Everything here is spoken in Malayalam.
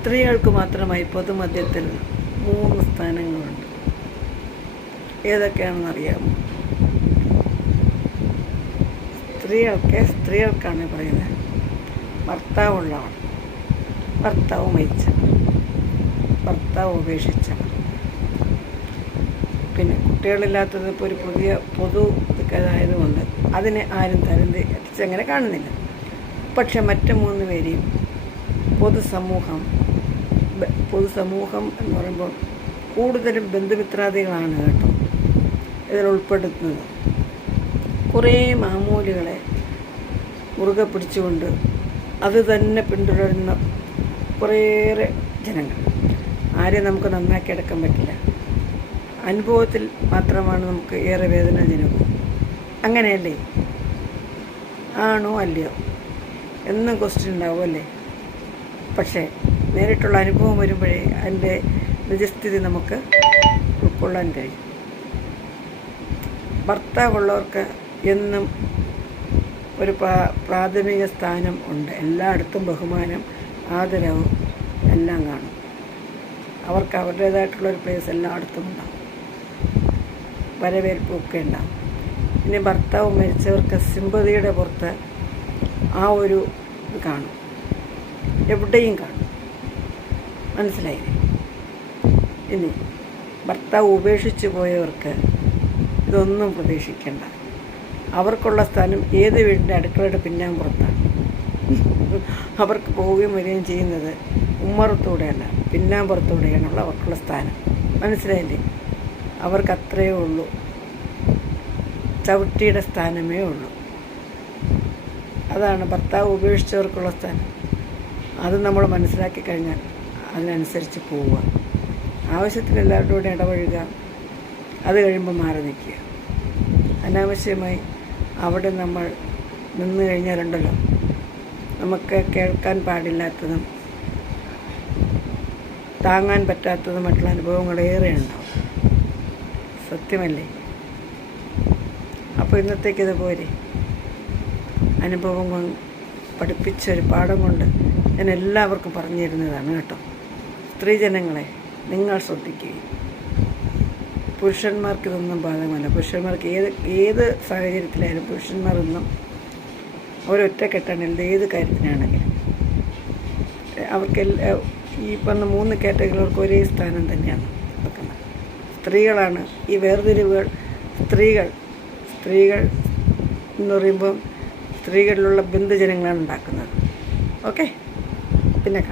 സ്ത്രീകൾക്ക് മാത്രമായി പൊതുമധ്യത്തിൽ 3 സ്ഥാനങ്ങളുണ്ട്. ഏതൊക്കെയാണെന്നറിയാമോ? സ്ത്രീകൾക്കാണ് പറയുന്നത്. ഭർത്താവുള്ളവൾ, ഭർത്താവ് മരിച്ചവൾ, ഭർത്താവ് ഉപേക്ഷിച്ചവൾ, പിന്നെ കുട്ടികളില്ലാത്തത് ഇപ്പോൾ ഒരു പുതിയ പൊതു ഇതായതുകൊണ്ട് അതിനെ ആരും അങ്ങനെ കാണുന്നില്ല. പക്ഷെ മറ്റു 3 പേരെയും പൊതുസമൂഹം എന്ന് പറയുമ്പോൾ കൂടുതലും ബന്ധുമിത്രാദികളാണ് കേട്ടോ ഇതിൽ ഉൾപ്പെടുത്തുന്നത്. കുറേ മാമൂലുകളെ മുറുകെ പിടിച്ചുകൊണ്ട് അത് തന്നെ പിന്തുടരുന്ന കുറേയേറെ ജനങ്ങൾ. ആരെയും നമുക്ക് നന്നാക്കി എടുക്കാൻ പറ്റില്ല. അനുഭവത്തിൽ മാത്രമാണ് നമുക്ക് ഏറെ വേദനാജനകവും. അങ്ങനെയല്ലേ? ആണോ അല്ലയോ എന്നും ക്വസ്റ്റ്യൻ ഉണ്ടാവും അല്ലേ? പക്ഷേ നേരിട്ടുള്ള അനുഭവം വരുമ്പോഴേ അതിൻ്റെ നിജസ്ഥിതി നമുക്ക് ഉൾക്കൊള്ളാൻ കഴിയും. ഭർത്താവുള്ളവർക്ക് എന്നും ഒരു പ്രാഥമിക സ്ഥാനം ഉണ്ട്. എല്ലായിടത്തും ബഹുമാനം, ആദരവും എല്ലാം കാണും. അവർക്ക് അവരുടേതായിട്ടുള്ളൊരു പ്ലേസ് എല്ലായിടത്തും ഉണ്ടാവും. വരവേൽപ്പൊക്കെ ഉണ്ടാവും. ഇനി ഭർത്താവ് മരിച്ചവർക്ക് സിമ്പതിയുടെ പുറത്ത് ആ ഒരു ഇത് കാണും, എവിടെയും കാണും. മനസ്സിലായില്ലേ? ഇനി ഭർത്താവ് ഉപേക്ഷിച്ച് പോയവർക്ക് ഇതൊന്നും പ്രതീക്ഷിക്കേണ്ട. അവർക്കുള്ള സ്ഥാനം ഏത് വീടിൻ്റെ അടുക്കളയുടെ പിന്നാമ്പുറത്താണ്. അവർക്ക് പോവുകയും വരികയും ചെയ്യുന്നത് ഉമ്മറത്തൂടെയല്ല, പിന്നാമ്പുറത്തൂടെയാണുള്ള അവർക്കുള്ള സ്ഥാനം. മനസ്സിലായില്ലേ? അവർക്ക് അത്രയേ ഉള്ളൂ, ചവിട്ടിയുടെ സ്ഥാനമേ ഉള്ളൂ. അതാണ് ഭർത്താവ് ഉപേക്ഷിച്ചവർക്കുള്ള സ്ഥാനം. അത് നമ്മൾ മനസ്സിലാക്കി കഴിഞ്ഞാൽ അതിനനുസരിച്ച് പോവുക. ആവശ്യത്തിന് എല്ലാവരുടെ കൂടെ ഇടപഴകുക. അത് കഴിയുമ്പോൾ മാറി നിൽക്കുക. അനാവശ്യമായി അവിടെ നമ്മൾ നിന്ന് കഴിഞ്ഞാലുണ്ടല്ലോ, നമുക്ക് കേൾക്കാൻ പാടില്ലാത്തതും താങ്ങാൻ പറ്റാത്തതുമായിട്ടുള്ള അനുഭവങ്ങളേറെ ഉണ്ടാവും. സത്യമല്ലേ? അപ്പോൾ ഇന്നത്തേക്കിത് പോരെ. അനുഭവം പഠിപ്പിച്ചൊരു പാഠം കൊണ്ട് ഞാൻ എല്ലാവർക്കും പറഞ്ഞു തരുന്നതാണ് കേട്ടോ. സ്ത്രീജനങ്ങളെ, നിങ്ങൾ ശ്രദ്ധിക്കുകയും പുരുഷന്മാർക്കിതൊന്നും ബാധകമല്ല. പുരുഷന്മാർക്ക് ഏത് സാഹചര്യത്തിലായാലും പുരുഷന്മാരൊന്നും ഒരൊറ്റക്കെട്ടാണ് ഏത് കാര്യത്തിനാണെങ്കിലും. അവർക്ക് ഈ പറഞ്ഞ 3 കാറ്റഗറികൾക്ക് ഒരേ സ്ഥാനം തന്നെയാണ് വെക്കുന്നത്. സ്ത്രീകളാണ് ഈ വേർതിരിവുകൾ. സ്ത്രീകൾ എന്ന് പറയുമ്പം സ്ത്രീകളിലുള്ള ബന്ധുജനങ്ങളാണ് ഉണ്ടാക്കുന്നത്. ഓക്കെ, പിന്നെ കാണാം.